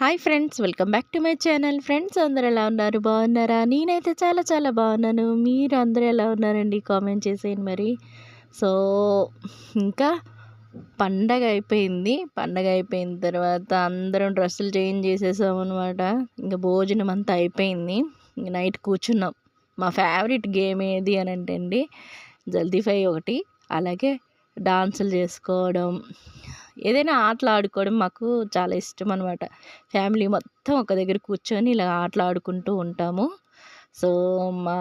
Hi friends, welcome back to my channel. Friends అందరూ ఎలా ఉన్నారు? బాగున్నారా? నేనైతే చాలా చాలా బాగున్నాను. మీరు అందరూ ఎలా ఉన్నారండి? కామెంట్ చేసేయండి మరి. సో ఇంకా పండగ అయిపోయింది. పండగ అయిపోయిన తర్వాత అందరం డ్రెస్సులు చేంజ్ చేసేసాం అనమాట. ఇంకా భోజనం అంతా అయిపోయింది. ఇంక నైట్ కూర్చున్నాం. మా ఫేవరెట్ గేమ్ ఏది అని అంటే అండి జల్దీ ఫై ఒకటి, అలాగే డాన్సులు చేసుకోవడం, ఏదైనా ఆటలు ఆడుకోవడం మాకు చాలా ఇష్టం అనమాట. ఫ్యామిలీ మొత్తం ఒక దగ్గర కూర్చొని ఇలా ఆటలు ఆడుకుంటూ ఉంటాము. సో మా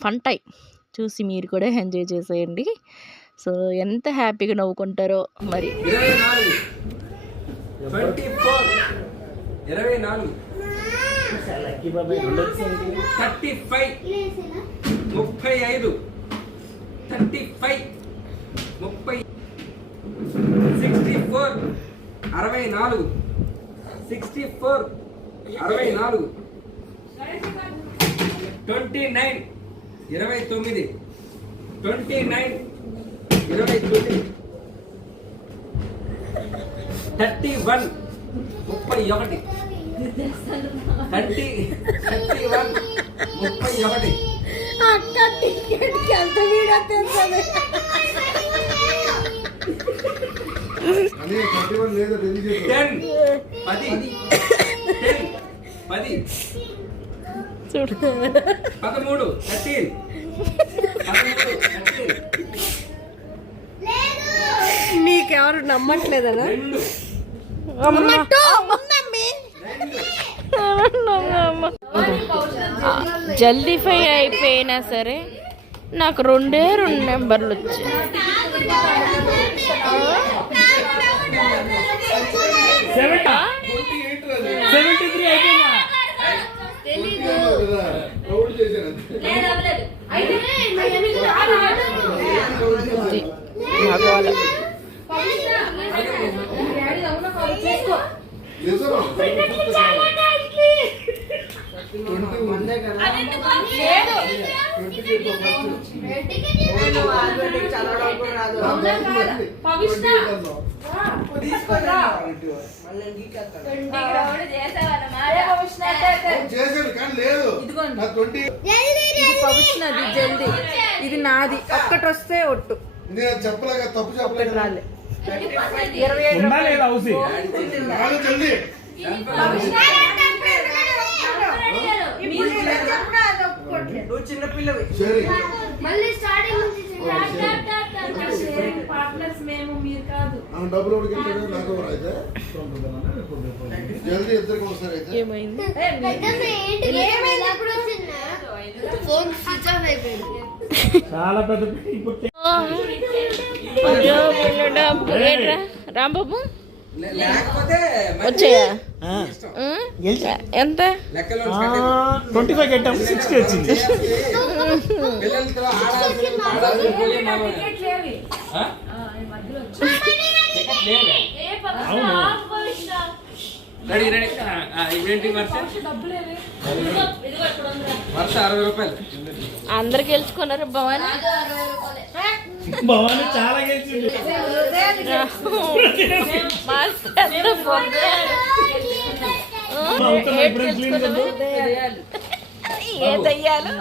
ఫన్ టైం చూసి మీరు కూడా ఎంజాయ్ చేసేయండి. సో ఎంత హ్యాపీగా నవ్వుకుంటారో మరి. 64 64 29 29 29 29 31 31 31 అక్క టికెట్కి ఎంత వీడా తెలుసా? 10 చూడు 13 నీకెవరు నమ్మట్లేదనా? జల్దీ ఫై అయిపోయినా సరే నాకు రెండే 2 నెంబర్లు వచ్చాయి. జల్దీ ఇది నాది, ఒక్కటి వస్తే ఒట్టు చెప్పలేక తప్పు చెప్పలేదు. రాలే 27 డబ్బులు జల్దీ ఇద్దరికి వస్తారు. అయితే ఏమైంది? చాలా పెద్ద రాంబాబు వచ్చాయా? ఎంత? 25 కట్టాం, 60 వచ్చింది. అందరు గెలుచుకున్నారు. భవాని భవాని చాలా గెలిచింది. ఏ దయ్యాలు?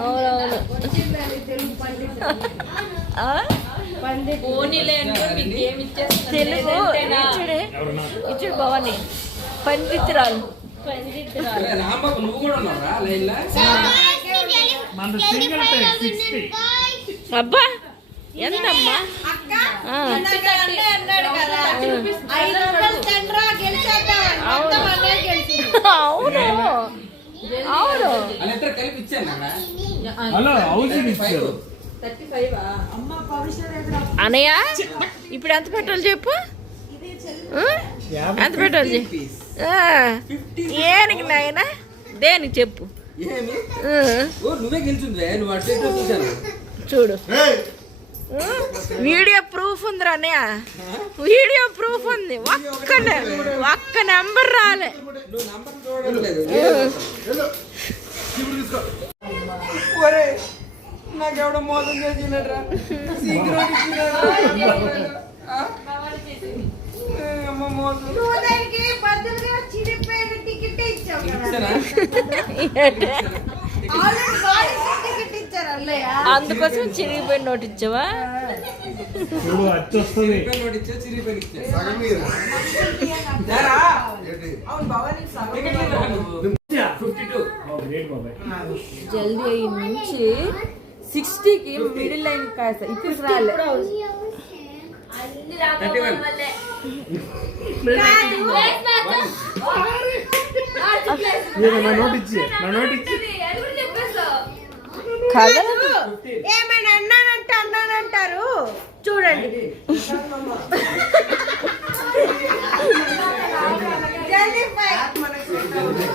అవునవును. తెలుగు ఇచ్చుడు భవాని పండితురాలు. అబ్బా ఎంతమ్మా? అవును అవును. అనయ్య ఇప్పుడు ఎంత పెట్టాలి చెప్పు? ఎంత పెట్టాలి చెప్పు? ఏనికి నాయన దేనికి చెప్పు? నువ్వే గెలిచింది. చూడు వీడియో ప్రూఫ్ ఉందిరా అన్నయ్య, వీడియో ప్రూఫ్ ఉంది. ఒక్క నెంబర్ రాలే. నాకెవడో మోసం చేసినట్రా సీక్రెట్ ఇచ్చినాడు అమ్మ మోసం ఇచ్చానా? అందుకోసం చిరిగిపోయిన నోట్ ఇచ్చావా? చూడు వచ్చొస్తుంది. చిరిగిపోయిన నోటు ఇచ్చా, చిరిగిపోయిన ఇచ్చా. సగం మీరు. దారా? ఏంటి? టికెట్ లేదా నువ్వు? 52. గ్రేట్ బాబాయ్. జల్దీ అయ్యి నుంచి 60కి మిడిల్ లైన్ కాస్త ఇప్పుడు రాలే 31. నా నోట్ ఇచ్చి ఏమైనా అన్నానంటారు చూడండి. జల్దీ పై. 72.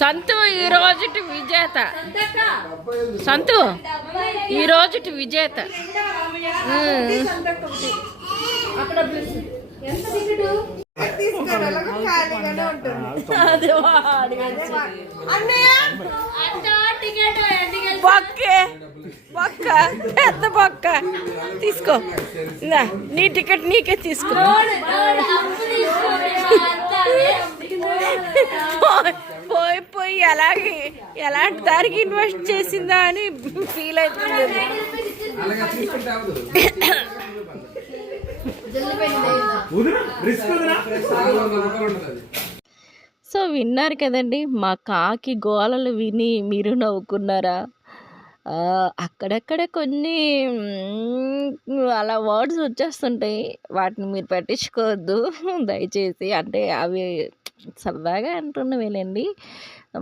సంతు ఈ రోజుటి విజేత. సంతు ఈ రోజుటి విజేత. ఖాళీగానే ఉంటుంది. అదే వాడి బొక్క పెద్ద బొక్క తీసుకో. నీ టికెట్ నీకే తీసుకో. పోయి అలాగే ఎలాంటి దానికి ఇన్వెస్ట్ చేసిందా అని ఫీల్ అవుతుంది. అలాగే తీసుకుంటే అవ్వదు. రిస్క్ వదినా. 400 రూపాయలు ఉంటుంది అది. సో విన్నారు కదండి, మా కాకి గోలలు విని మీరు నవ్వుకున్నారా? అక్కడక్కడ కొన్ని అలా వర్డ్స్ వచ్చేస్తుంటాయి, వాటిని మీరు పట్టించుకోవద్దు దయచేసి. అంటే అవి సరదాగా అంటున్నవేనండి,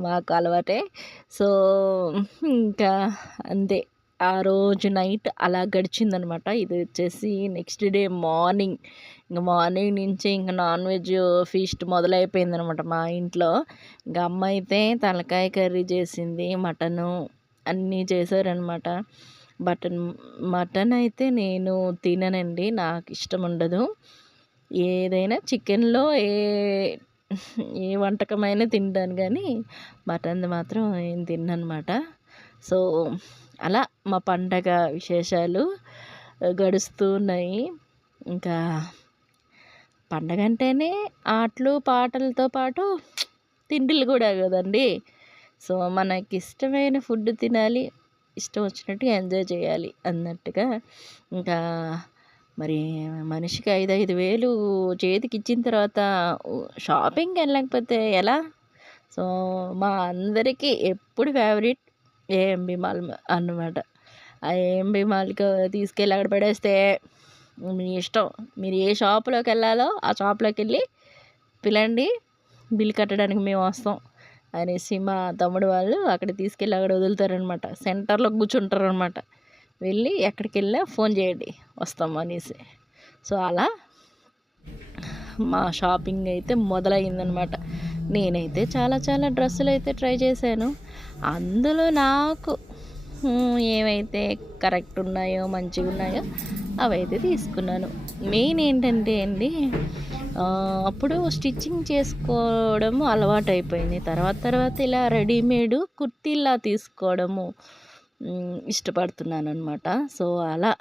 మాకు అలవాటే. సో ఇంకా అంతే, ఆ రోజు నైట్ అలా గడిచిందనమాట. ఇది వచ్చేసి నెక్స్ట్ డే మార్నింగ్. ఇంకా మార్నింగ్ నుంచి ఇంకా నాన్ వెజ్ ఫీస్ట్ మొదలైపోయిందనమాట మా ఇంట్లో. ఇంకా అమ్మ అయితే తలకాయ కర్రీ చేసింది, మటను అన్నీ చేశారనమాట. మటన్ అయితే నేను తిననండి, నాకు ఇష్టం ఉండదు. ఏదైనా చికెన్లో ఏ వంటకమైనా తింటాను, కానీ మటన్ది మాత్రం ఏం తిన్ననమాట. సో అలా మా పండగ విశేషాలు గడుస్తూ ఉన్నాయి. ఇంకా పండగ అంటేనే ఆటలు పాటలతో పాటు తిండిలు కూడా కదండి. సో మనకి ఇష్టమైన ఫుడ్ తినాలి, ఇష్టం వచ్చినట్టుగా ఎంజాయ్ చేయాలి అన్నట్టుగా. ఇంకా మరి మనిషికి 5,5 వేలు చేతికి ఇచ్చిన తర్వాత షాపింగ్కి వెళ్ళకపోతే ఎలా? సో మా అందరికీ ఎప్పుడు ఫేవరెట్ ఏఎంబి మాల్ అన్నమాట. ఆ ఏఎంబి మాల్కి తీసుకెళ్ళి అక్కడ పడేస్తే మీ ఇష్టం, మీరు ఏ షాపులోకి వెళ్ళాలో ఆ షాప్లోకి వెళ్ళి పిలండి, బిల్ కట్టడానికి మేము వస్తాం అనేసి మా తమ్ముడు వాళ్ళు అక్కడ తీసుకెళ్ళి అక్కడ వదులుతారనమాట. సెంటర్లో కూర్చుంటారనమాట. వెళ్ళి ఎక్కడికి వెళ్ళా ఫోన్ చేయండి వస్తాం అనేసి. సో అలా మా షాపింగ్ అయితే మొదలైందనమాట. నేనైతే చాలా డ్రెస్సులు అయితే ట్రై చేశాను. అందులో నాకు ఏవైతే కరెక్ట్ ఉన్నాయో మంచిగా ఉన్నాయో అవైతే తీసుకున్నాను. మెయిన్ ఏంటంటే అండి, అప్పుడు స్టిచ్చింగ్ చేసుకోవడము అలవాటు అయిపోయింది. తర్వాత ఇలా రెడీమేడ్ కుర్తీలా తీసుకోవడము ఇష్టపడుతున్నాను అనమాట. సో అలా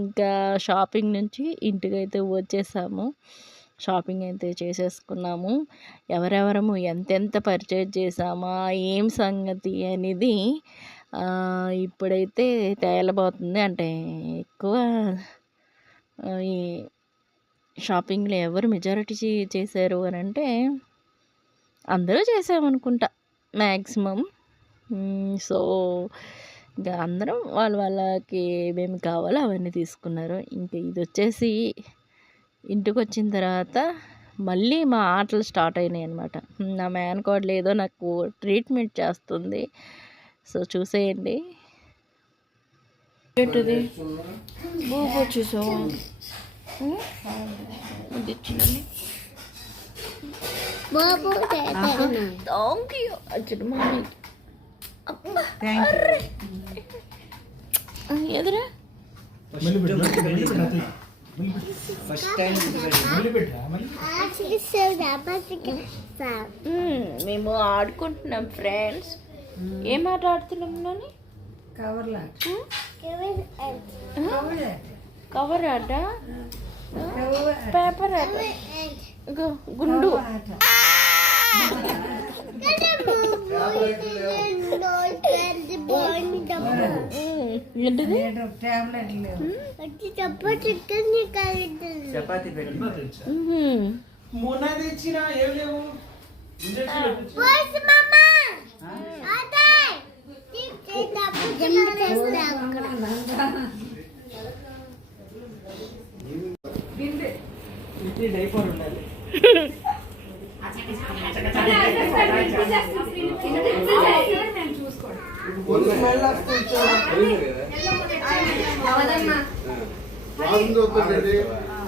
ఇంకా షాపింగ్ నుంచి ఇంటికైతే వచ్చేసాము. షాపింగ్ అయితే చేసేసుకున్నాము. ఎవరెవరము ఎంతెంత పర్చేజ్ చేసామా ఏం సంగతి అనేది ఇప్పుడైతే తేలబోతుంది. అంటే ఎక్కువ ఈ షాపింగ్లో ఎవరు మెజారిటీ చేశారు అని అంటే అందరూ చేసామనుకుంటా మ్యాక్సిమం. సో ఇంకా అందరం వాళ్ళకి ఏమేమి కావాలో అవన్నీ తీసుకున్నారు. ఇంకా ఇది వచ్చేసి ఇంటికి వచ్చిన తర్వాత మళ్ళీ మా ఆటలు స్టార్ట్ అయినాయి అనమాట. నా మేనకోడలు ఏదో నాకు ట్రీట్మెంట్ చేస్తుంది. సో చూసేయండి. ఏంటిది బూబు వచ్చేసావా? ఎదురా ఫస్ట్ టైం మేము ఆడుకుంటున్నాం ఫ్రెండ్స్. ఏం ఆట ఆడుతున్నాం నాని? కవర్ ఆట, పేపర్ ఆట, గుండు. ఏంటిది? చపాతి పెట్టి మొన్న తెచ్చిన ఏం లేవు ఇది డైపర్ ఉండాలి.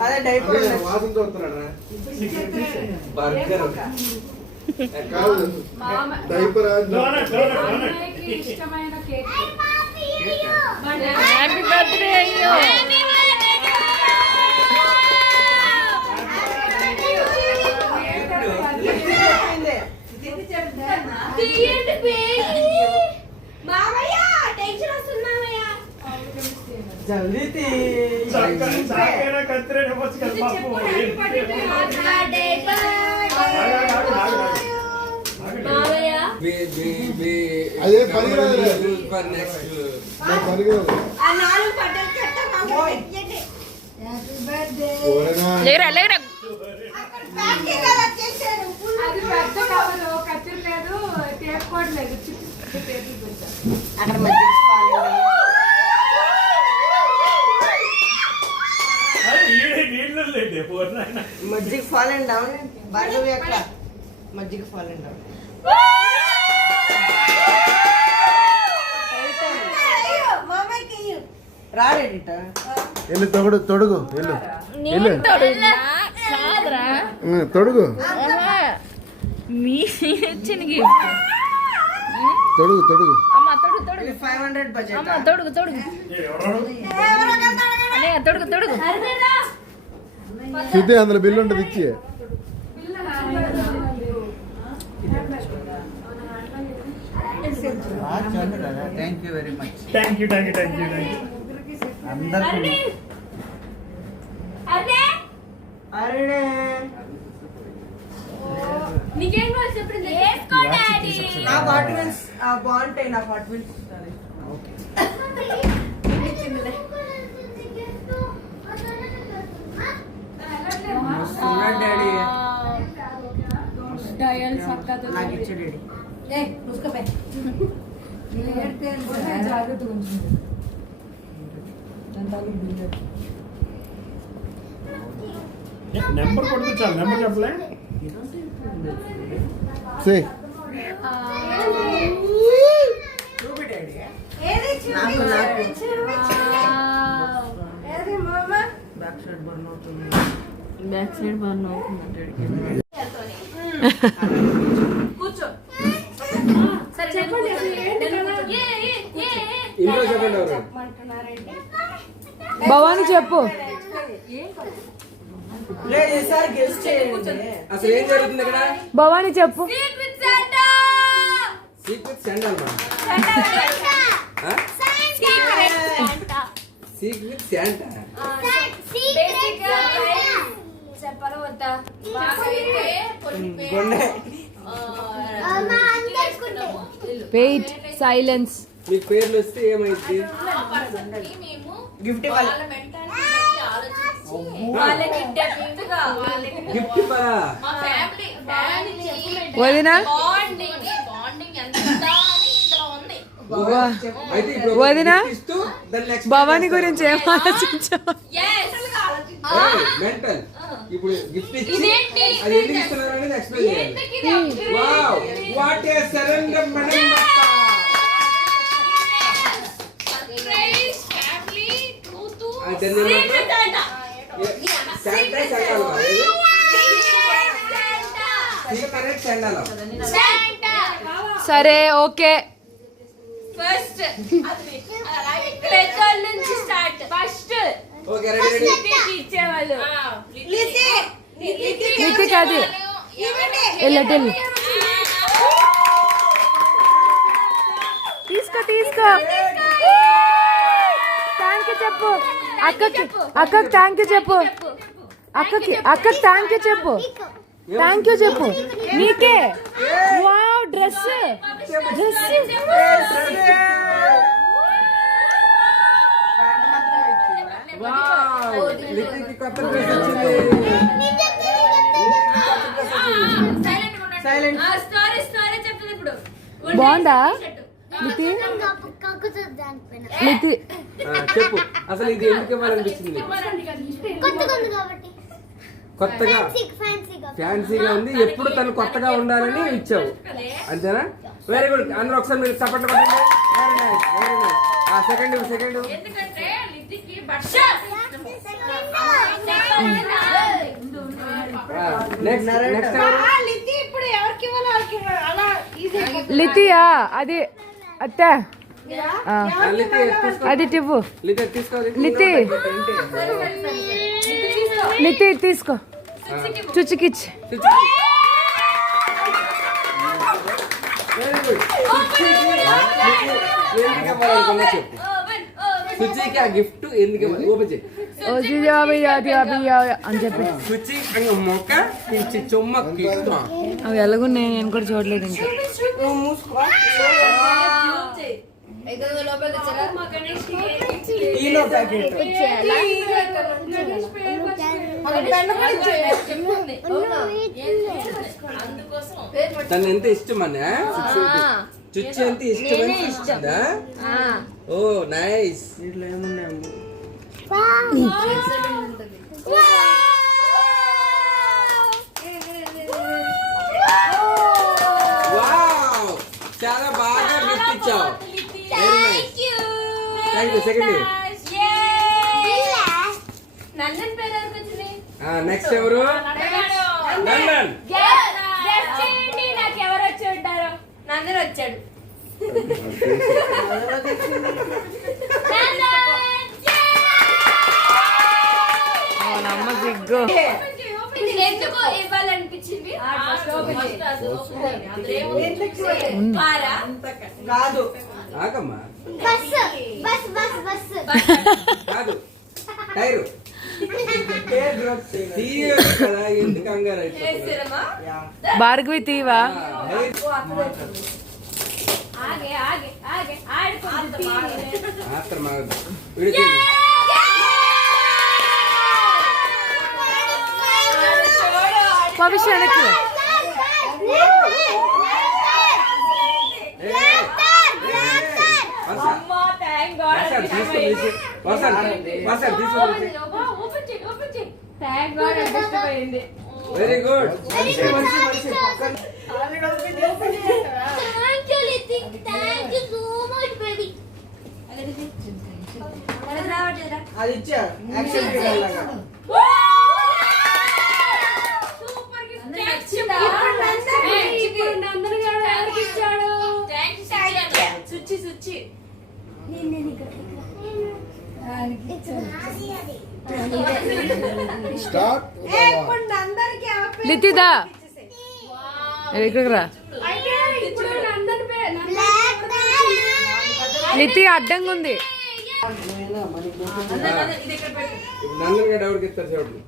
అదే diaper burger diaper happy birthday అయ్యో. జల్దీ అదే పనికిరాదు లేరా లేరా. మజ్జిగ ఫాల్ అండ్ డౌన్ భార్గవి అక్క మజ్జిగ ఫాల్ అండ్ డౌన్ రాడేట ఎల్లు తొడుగు తొడుగు ఎల్లు కాదురా తొడుగు మీ ఇచ్చిన గిఫ్ట్. తొడుగు తొడుగు అమ్మ తొడుగు తొడుగు 500 బడ్జెట్ అమ్మ తొడుగు తొడుగు అన్నయ్య తొడుగు తొడుగు. సిద్ధి అందులో బిల్లు ఉంటుంది ఇచ్చి thank you very much thank you thank you thank you thank you. అందరికీ అరే నా బాటిల్స్ బాగుంటాయి నా బాటిల్స్ డాడీ నాకు ఇచ్చే డాడీ నెంబర్ కొడితే చాలు. నెంబర్ చెప్పలే. సే నాకు బ్యాక్ సైడ్ బర్న్ అవుతుంది బ్యాక్ సైడ్ బర్న్ అవుతుంది. కూర్చో. భవాని చెప్పు. లేదు ఈసారి గెస్ట్ చేయండి అసలు ఏం జరుగుతుంది ఇక్కడ భవాని చెప్పు. Secret sandal secret Santa wait silence. మీకు పేర్లు వస్తే ఏమైంది గిఫ్ట్ ఇవ్వాలి గిఫ్ట్ ఇవ్వరా వదినా అయితే ఇప్పుడు వదినా ఇస్తూ దాన్ని నెక్స్ట్ భవాని గురించి ఏం ఆలోచించావు? మెంటల్ ఇప్పుడు గిఫ్ట్ ఇచ్చి అది ఎందుకు ఇస్తున్నారు అనేది ఎక్స్ప్లెయిన్ చేయాలి wow what a surrender madam సరే ఓకే. ఫస్ట్ పెద్దోళ్ళ నుంచి స్టార్ట్. ఫస్ట్ ఓకే రెడీ ఇచ్చేవాళ్ళు లితి కాదు వెళ్ళటెళ్ళి తీసుకో తీసుకో థ్యాంక్ యూ చెప్పు అక్కకి థ్యాంక్ యూ చెప్పు అక్కకి థ్యాంక్ యూ చెప్పు థ్యాంక్ యూ చెప్పు నీకే వావ్ డ్రెస్ వావ్ లితికి కొత్త డ్రెస్ వచ్చింది. సైలెంట్ స్టోరీ చెప్తుంది ఇప్పుడు. బాగుందా లితి లితి చెప్పు అసలు ఇది ఎందుకు ఇవ్వాలనిపించింది నీకు? కొత్తగా ఫ్యాన్సీగా ఉంది, ఎప్పుడు తను కొత్తగా ఉండాలని ఇచ్చావు అంతేనా? Very good. అందరూ ఒకసారి మీరు సపోర్ట్ పడండి. Very nice very nice. Second ఎందుకంటే లితికి నెక్స్ట్ లితియా అది అత్త అది టివ్వు లితి లితి తీసుకో చుచ్చికిచ్చి వెరీ గుడ్. సుచికి ఆ గిఫ్ట్ ఎందుకు ఓపెన్ చేయి. అని చెప్పి సుచి మొక్క పిలిచి చొమ్మకి అవి ఎలాగున్నాయి నేను కూడా చూడలేదు ఇంకా తను ఎంత ఇష్టం అన్న చుచ్చి ఎంత ఇష్టమని ఇచ్చిందా? ఓ నైస్. దీంట్లో ఏమున్నాయి? వావ్ చాలా బాగా గిఫ్ట్ ఇచ్చావు. Very nice. Thank you. Second Nandan పేరు ఎవరికి వచ్చింది? నెక్స్ట్ ఎవరు? నందన్. నాకు ఎవరు వచ్చి ఉంటారు? నందన్ వచ్చాడు. అమ్మ సిగ్గు ఎందుకు ఇవ్వాలనిపించింది? ఆగమ్మా కాదు టైరు తీయదు కదా, ఎందుకు కంగారు అయిపోతుంది? భార్గవి తీవా మాత్రం ఆగదు. వీడికి భవిష్యత్తు వెరీ గుడ్. అది ఇచ్చా యాక్షన్ ఫిగర్ లాగా స్టార్ట్ లితిదా ఇక్కడికి రా లితి అడ్డంగా ఉంది నందన్ గడ్ ఎవరికి ఇస్తారు చూడండి.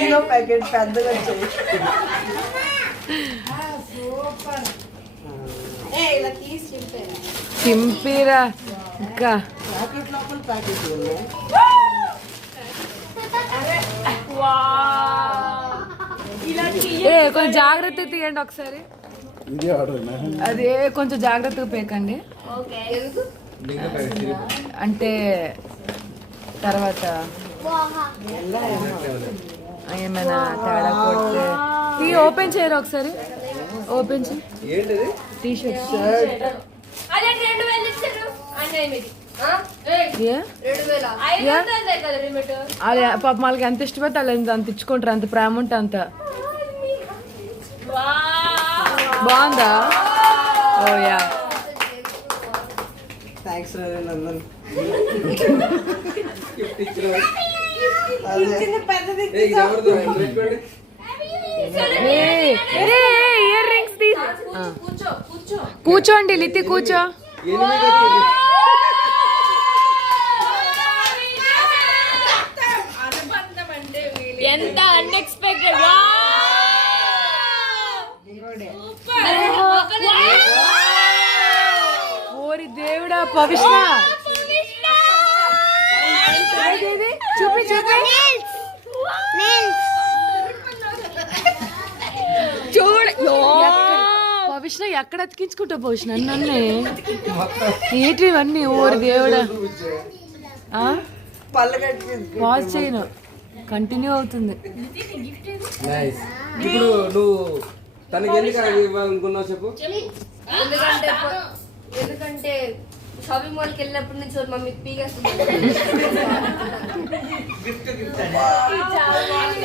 ఈలో ప్యాకెట్ పెద్దగా వచ్చాయి. చింపిరా ఇంకా ప్యాకెట్ లోపల ప్యాకెట్ ఉన్నాయి. కొంచెం జాగ్రత్తగా తీయండి ఒకసారి. ఇది ఆర్డర్ అదే కొంచెం జాగ్రత్తగా పేకండి అంటే తర్వాత ఏమైనా తేడా కొడితే ఓపెన్ చేయరు ఒకసారి ఓపెన్ చేయి ఏంటిది? టీ షర్ట్ ఏ? అదే పాప వాళ్ళకి ఎంత ఇష్టపడితే వాళ్ళు అంత ఇచ్చుకుంటారు, అంత ప్రేమ ఉంటే అంత. బాగుందా? ఓ యా. థ్యాంక్స్ నందన్. గిఫ్ట్ ఇచ్చిన పెద్దది ఎవరిదో పెట్టుకోండి. ఇయర్ రింగ్స్ తీసి కూర్చోండి లితి, కూర్చో. 8 వచ్చింది. ఎంత అన్ఎక్స్పెక్టెడ్. ఓరి దేవుడా పవిష్ణ, చూపి చూపి చూడ పవిష్ణ ఎక్కడ అతికించుకుంటావు పవిష్ణ నన్నే ఏంటి ఇవన్నీ? ఓరి దేవుడా. పళ్ళు కట్టింది. పాజ్ చేయను, కంటిన్యూ అవుతుంది. నైస్. ఇప్పుడు నువ్వు తనకి ఎందుకు అవి ఇవ్వాలనుకున్నావు చెప్పు. ఎందుకంటే షాపింగ్ మాల్కి వెళ్ళినప్పటి నుంచి మమ్మీ పీగేస్తుంది.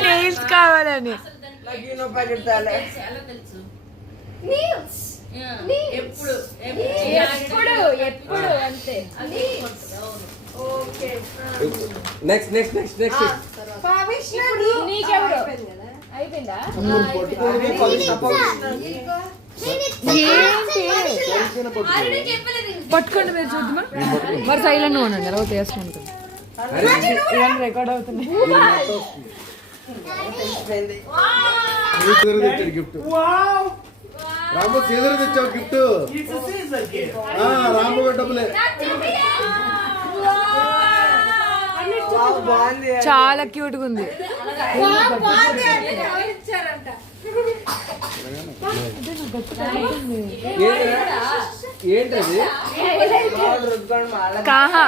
నెయిల్స్ కావాలని. నాకు ఈనో ప్యాకెట్ తాలే. ఎప్పుడు అంతే. Okay next next next next నీకెవరు అయిపోయిందా? పట్టుకోండి మీరు చూద్దామా. మరి సైలెంట్ ఉండండి, ఎలా వేసుకుంటాం. ఇవన్నీ రికార్డ్ అవుతుంది. తెచ్చాడు గిఫ్ట్. రాము చేదర తెచ్చావు గిఫ్ట్. రాము డబ్బులే. బాగుంది. చాలా క్యూట్ గా ఉంది. ఏంటది? కాహా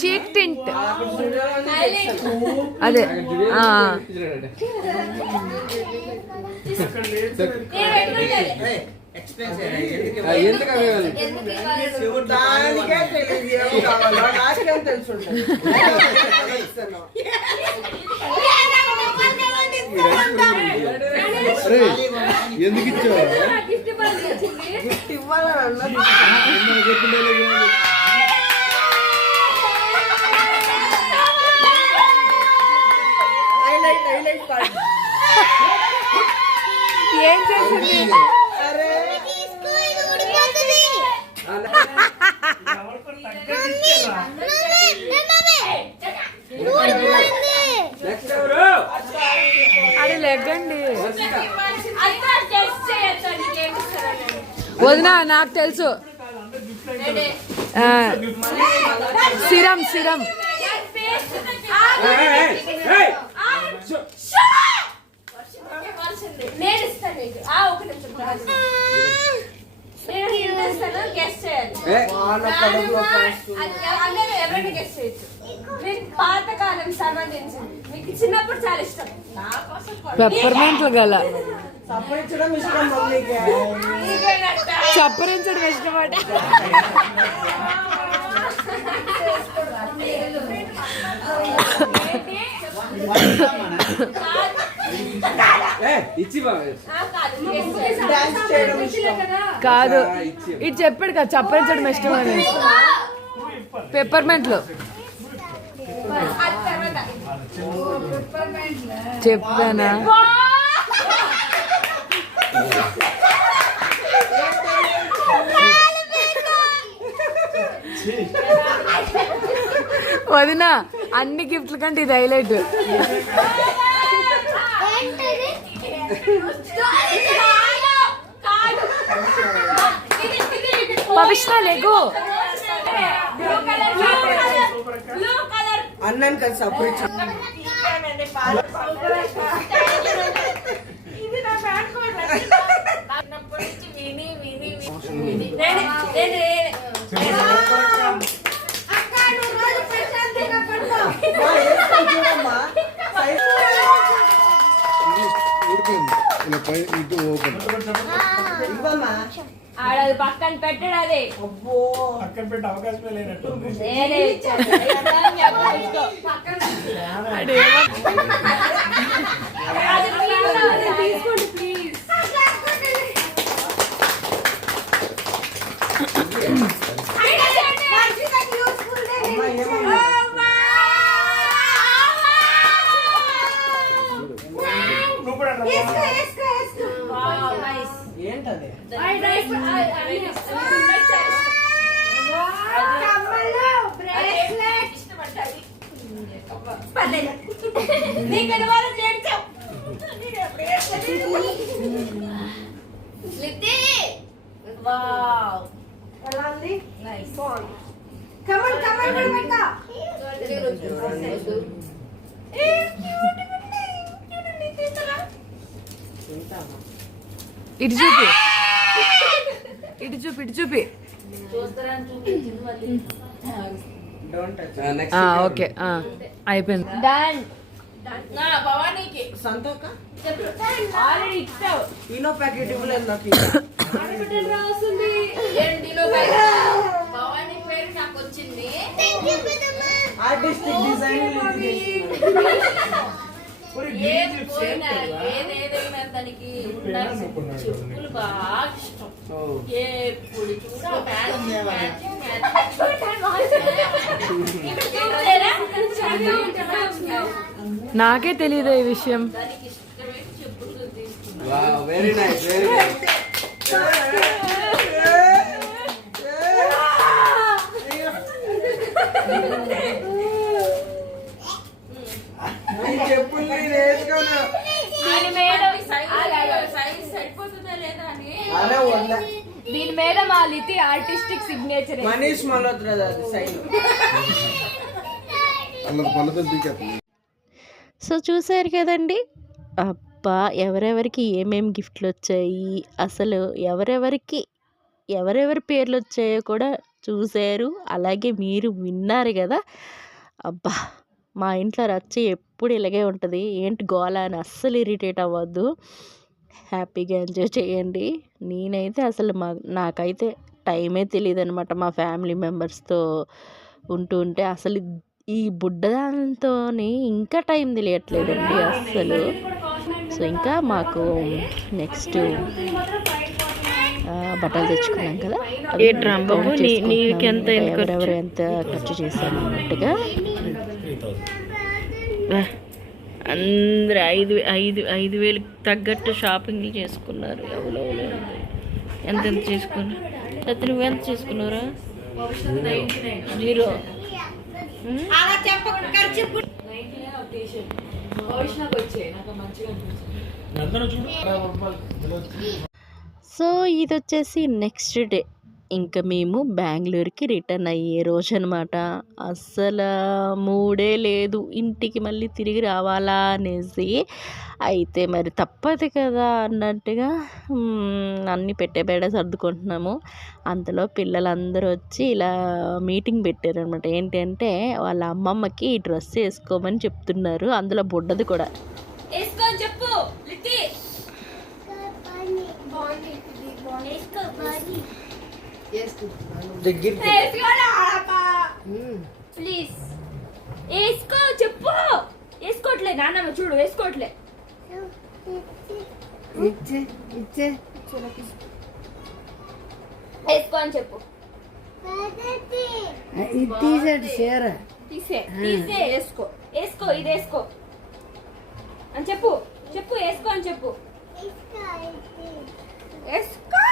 చీక్ టింట్ అదే. ఎందుకు అవి దానికే తెలియదు ఏం కావాలో. నాకేం తెలుసుంటుంది. అరే ఎందుకు ఇచ్చావు? గిఫ్ట్ ఇవ్వాలని ఏం చేసింది? అరే నెక్స్ట్ ఎవరు? అది లెగ్గండి. వదినా నాకు తెలుసు. Serum serum. నేను ఇస్తాను నీకు. ఒక నిమిషం నేను హింట్ ఇస్తాను, గెస్ చేయాలి. అందరూ ఎవరైనా గెస్ చేయొచ్చు. మీకు పాతకాలం సంబంధించింది, మీకు చిన్నప్పుడు చాలా ఇష్టం. పెప్పర్మెంట్లు గల సంపాదించడం ఇష్టం మమ్మీకి. చప్పరించడం ఇష్టమాట. ఇచ్చి డాన్స్ చేయడం ఇష్టం. కాదు ఇది చెప్పాడు కదా, చప్పరించడం ఇష్టం అని. పెప్పర్మెంట్లు చెప్పానా? వదినా అన్ని గిఫ్ట్ల కంటే ఇది హైలైట్. పవిష్ణ లేగు. అన్నాను కదా సపరేట్. ఊడిపోయింది ఇలా పై ఇటు ఓపెన్. ఇవ్వమ్మా. ఆడది పక్కన పెట్టడు అది పక్కన పెట్టే అవకాశమే లేనట్టు నేనే ఇచ్చాను. మీ అబ్బా ఇచ్చుకో. అది please, అది తీసుకోండి ప్లీజ్. నువ్వు కూడా అట్లా ఏంటది ఇటు చూపి ఇటు చూపి ఇటు చూపి డోంట్ టచ్ నెక్స్ట్ ఓకే అయిపోయింది. భవానీకి సంతోక ఆల్రెడీ ఇచ్చావు. ఈనో ప్యాకెట్ ఇవ్వలేదు నాకు రాస్తుంది భవానీ పేరు నాకు వచ్చింది. ఆర్టిస్టిక్ డిజైన్ ఏదేదైనా దానికి చెప్పులు బాగా ఇష్టం. ఎప్పుడు చూడ నాకే తెలియదు ఈ విషయం. దానికి ఇష్టమైన చెప్పులు తీసుకున్నాను. Wow very nice very nice. చెప్పులు నేర్చుకున్నా దీని మేడం సైజ్ సరిపోతుందా లేదా అని అరే వంద దీని మీద మా లిటి ఆర్టిస్టిక్ సిగ్నేచర్. మనీష్ మల్హోత్రా అది సైన్ సో చూసారు కదండి, అబ్బా ఎవరెవరికి ఏమేమి గిఫ్ట్లు వచ్చాయి, అసలు ఎవరెవరి పేర్లు వచ్చాయో కూడా చూశారు, అలాగే మీరు విన్నారు కదా. అబ్బా మా ఇంట్లో రచ్చ ఎప్పుడు ఇలాగే ఉంటుంది, ఏంటి గోల అని అస్సలు ఇరిటేట్ అవ్వద్దు, హ్యాపీగా ఎంజాయ్ చేయండి. నేనైతే అసలు నాకైతే టైమే తెలియదు అనమాట, మా ఫ్యామిలీ మెంబర్స్తో ఉంటే అసలు ఈ బుడ్డదాంతో ఇంకా టైం తెలియట్లేదండి అస్సలు. సో ఇంకా మాకు నెక్స్ట్ బట్టలు తెచ్చుకున్నాం కదా, ఎవరెవరు ఎంత ఖర్చు చేశాను అన్నట్టుగా అందరు 5,000 తగ్గట్టు షాపింగ్లు చేసుకున్నారు. ఎవరెవరు ఎంత చేసుకున్నారు? అయితే నువ్వెంత చేసుకున్నారా? 0. సో ఇది వచ్చేసి నెక్స్ట్ డే ఇంకా మేము బెంగళూరుకి రిటర్న్ అయ్యే రోజు అనమాట. అస్సలు మూడే లేదు ఇంటికి మళ్ళీ తిరిగి రావాలా అనేసి. అయితే మరి తప్పదు కదా అన్నట్టుగా అన్నీ పెట్టే సర్దుకుంటున్నాము. అంతలో పిల్లలందరూ వచ్చి ఇలా మీటింగ్ పెట్టారనమాట. ఏంటి అంటే వాళ్ళ అమ్మమ్మకి ఈ డ్రెస్ వేసుకోమని చెప్తున్నారు, అందులో బుడ్డది కూడా. వేసుకొని చెప్పు లిటి. ప్లీజ్ వేసుకో చెప్పు. వేసుకోవట్లే నాన్నమ్మ చూడు, వేసుకోవట్లే. వేసుకో అని చెప్పు. తీసే వేసుకో. వేసుకో ఇది వేసుకో అని చెప్పు. వేసుకో అని చెప్పు. వేసుకో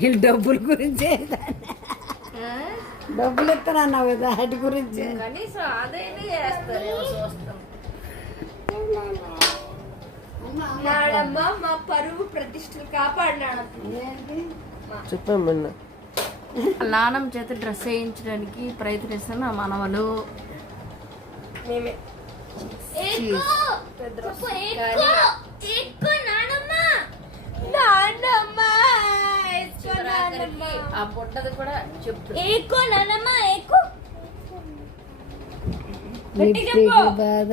వీళ్ళు డబ్బుల గురించే, డబ్బులు ఇస్తానన్నావు కదా వాటి గురించి. కనీసం అదేనే చేస్తారు చూస్తాం. నాడమ్మ మా పరువు ప్రతిష్టలు కాపాడినాడు. చెప్పామన్నా నాన్నమ్మ చేత డ్రెస్ వేయించడానికి ప్రయత్నిస్తున్న మనవలు. మేమే ఆ పొట్టది కూడా చెప్తా. బాధ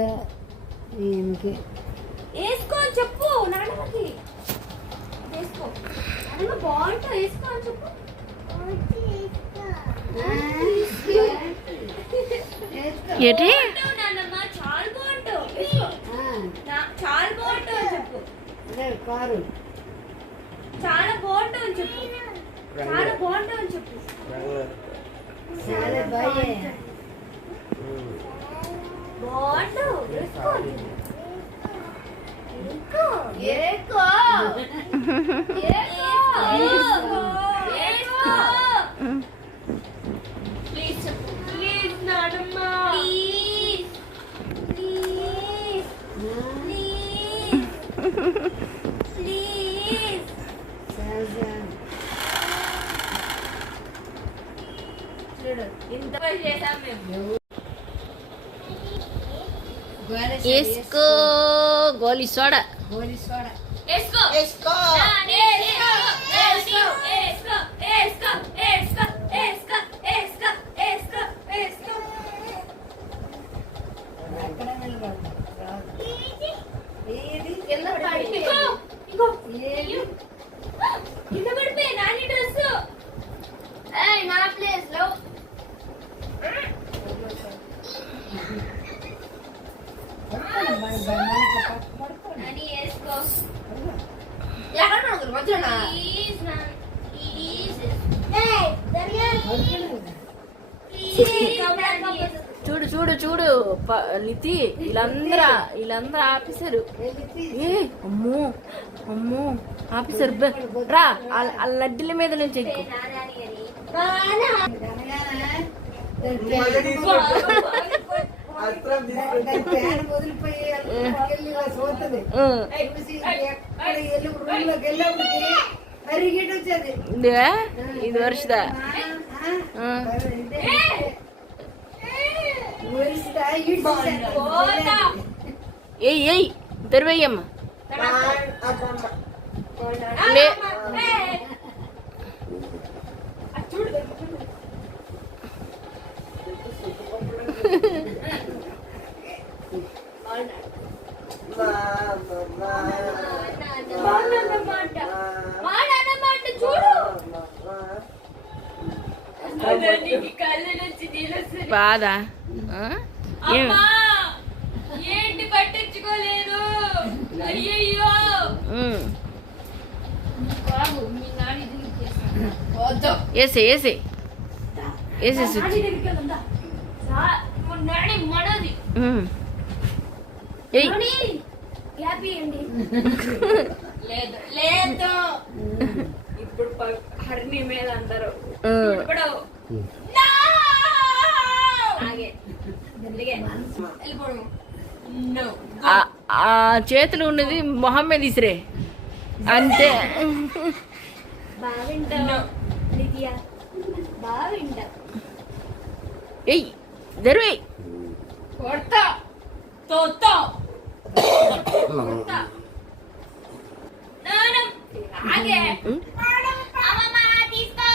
వేసుకో చెప్పు నాన్నమ్మకి. నానమ్మ బాగుంటావు వేసుకో అని చెప్పు. ఏంటి బాగుంటావు నానమ్మ, చాలా బాగుంటావు వేసుకో. చాలా బాగుంటావు అని చెప్పు. చాలా బాగుంటావు అని చెప్పు. చాలా బాగుంటావు అని చెప్పు. బాగుంటావు వేసుకో. వేసుకో. ప్లీజ్ చెప్పు. ప్లీజ్ నానమ్మ, ప్లీజ్ ప్లీజ్ ప్లీజ్ చూడు ఇంత పని చేసాం మేము. వేసుకో గోలి సోడా. వేసుకో వేసుకో వేసుకో వేసుకో వేసుకో వేసుకో వేసుకో వేసుకో వేసుకో వేసుకో వేసుకో. కింద పడిపో. ఇంకో కింద పడిపోయి నాని డ్రెస్. ఏయ్ నా ప్లేస్ లో నాని వేసుకో. Please Nani please. ఏయ్ దరియా ప్లీజ్. చూడు చూడు చూడు లితి వీళ్ళందరూ ఆపేశారు. ఏ అమ్మో అమ్మో ఆపేశారు. రా ఆ లడ్డుల మీద నుంచి ఎక్కు. ఇది వర్షదా ఏయ్ ఏయ్ తెరవేయమ్మ. లే చూడు బాధ అమ్మా, ఏంటి పట్టించుకోలేదు. అయ్యయ్యో బాబు మీ నాని వేసే వేసే వేసే స్విచ్. నాని మనది ఏయ్ హ్యాపీ అండి. లేదు లేదు ఇప్పుడు హరిని మీద అంటారు. ఇప్పుడు ఆ చేతులు ఉన్నది మొహం మీద ఇసిరే అంతే. ఏయ్ దర్వే కొడతా తోతో నానం ఆగే అమ్మమ్మ తీసుకో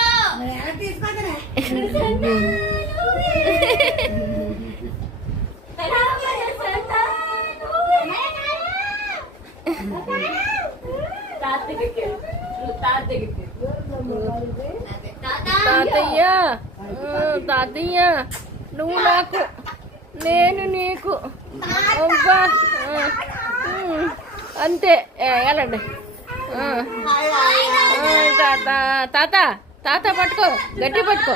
తాతయ్య తాతయ్య నువ్వు నాకు నేను నీకు అబ్బా అంతే వెళ్ళండి. తాత తాత తాత పట్టుకో గట్టి పట్టుకో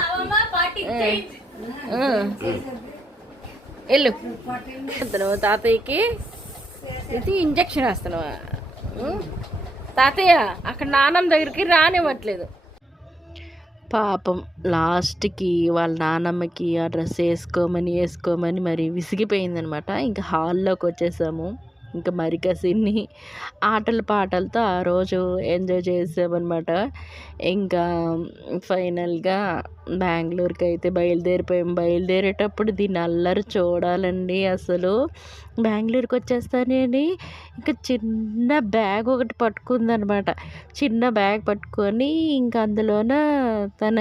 వెళ్ళు. తాతయ్యకి ఇది ఇంజక్షన్ వేస్తున్నావా? తాతయ్య అక్కడ నాన్నమ్మ దగ్గరికి రానివ్వట్లేదు. పాపం లాస్ట్కి వాళ్ళ నాన్నమ్మకి ఆ డ్రెస్ వేసుకోమని మరి విసిగిపోయిందనమాట. ఇంకా హాల్లోకి వచ్చేసాము. ఇంకా మరి కాసిన్ని ఆటల పాటలతో ఆ రోజు ఎంజాయ్ చేసామన్నమాట. ఇంకా ఫైనల్గా బెంగళూరుకి అయితే బయలుదేరేటప్పుడు దీన్ని అల్లరి చూడాలండి. అసలు బెంగళూరుకి వచ్చేస్తానని ఇంకా చిన్న బ్యాగ్ ఒకటి పట్టుకుందనమాట. చిన్న బ్యాగ్ పట్టుకొని ఇంకా అందులోన తన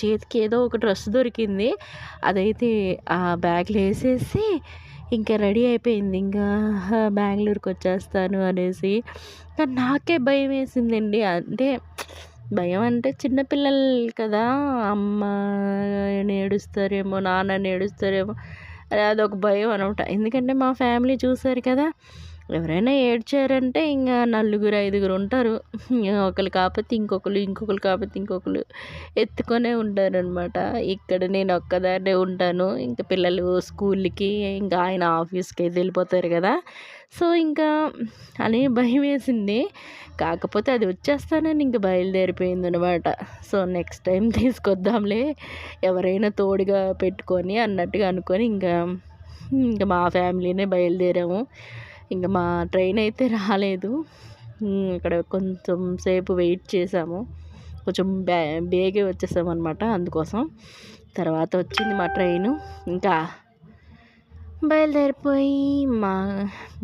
చేతికి ఏదో ఒక డ్రెస్ దొరికింది. అదైతే ఆ బ్యాగ్లో వేసేసి ఇంకా రెడీ అయిపోయింది ఇంకా బెంగళూరుకి వచ్చేస్తాను అనేసి. కానీ నాకే భయం వేసిందండి. అంటే భయం అంటే చిన్నపిల్లలు కదా, అమ్మ ఏడుస్తారేమో, నాన్న ఏడుస్తారేమో, అదొక భయం అనమాట. ఎందుకంటే మా ఫ్యామిలీ చూసారు కదా, ఎవరైనా ఏడ్చారంటే ఇంకా నలుగురు ఐదుగురు ఉంటారు. ఒకరు కాకపోతే ఇంకొకరు, ఇంకొకరు కాకపోతే ఇంకొకరు ఎత్తుకొనే ఉంటారనమాట. ఇక్కడ నేను ఒక్కదాన్నే ఉంటాను. ఇంకా పిల్లలు స్కూల్కి, ఇంకా ఆయన ఆఫీస్కి అయితే వెళ్ళిపోతారు కదా. సో ఇంకా అని భయం వేసింది. కాకపోతే అది వచ్చేస్తానని ఇంక బయలుదేరిపోయింది అనమాట. సో నెక్స్ట్ టైం తీసుకొద్దాంలే ఎవరైనా తోడుగా పెట్టుకొని అన్నట్టుగా అనుకొని ఇంకా మా ఫ్యామిలీనే బయలుదేరాము. ఇంకా మా ట్రైన్ అయితే రాలేదు. ఇక్కడ కొంచెం సేపు వెయిట్ చేసాము. కొంచెం బేగే వచ్చేసాము అనమాట. అందుకోసం తర్వాత వచ్చింది మా ట్రైను. ఇంకా బయలుదేరిపోయి మా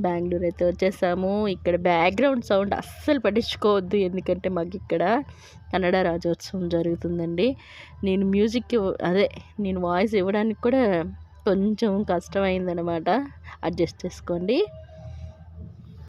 బెంగళూరు అయితే వచ్చేసాము. ఇక్కడ బ్యాక్గ్రౌండ్ సౌండ్ అస్సలు పట్టించుకోవద్దు, ఎందుకంటే మాకు ఇక్కడ కన్నడ రాజ్యోత్సవం జరుగుతుందండి. నేను నేను వాయిస్ ఇవ్వడానికి కూడా కొంచెం కష్టమైందనమాట, అడ్జస్ట్ చేసుకోండి.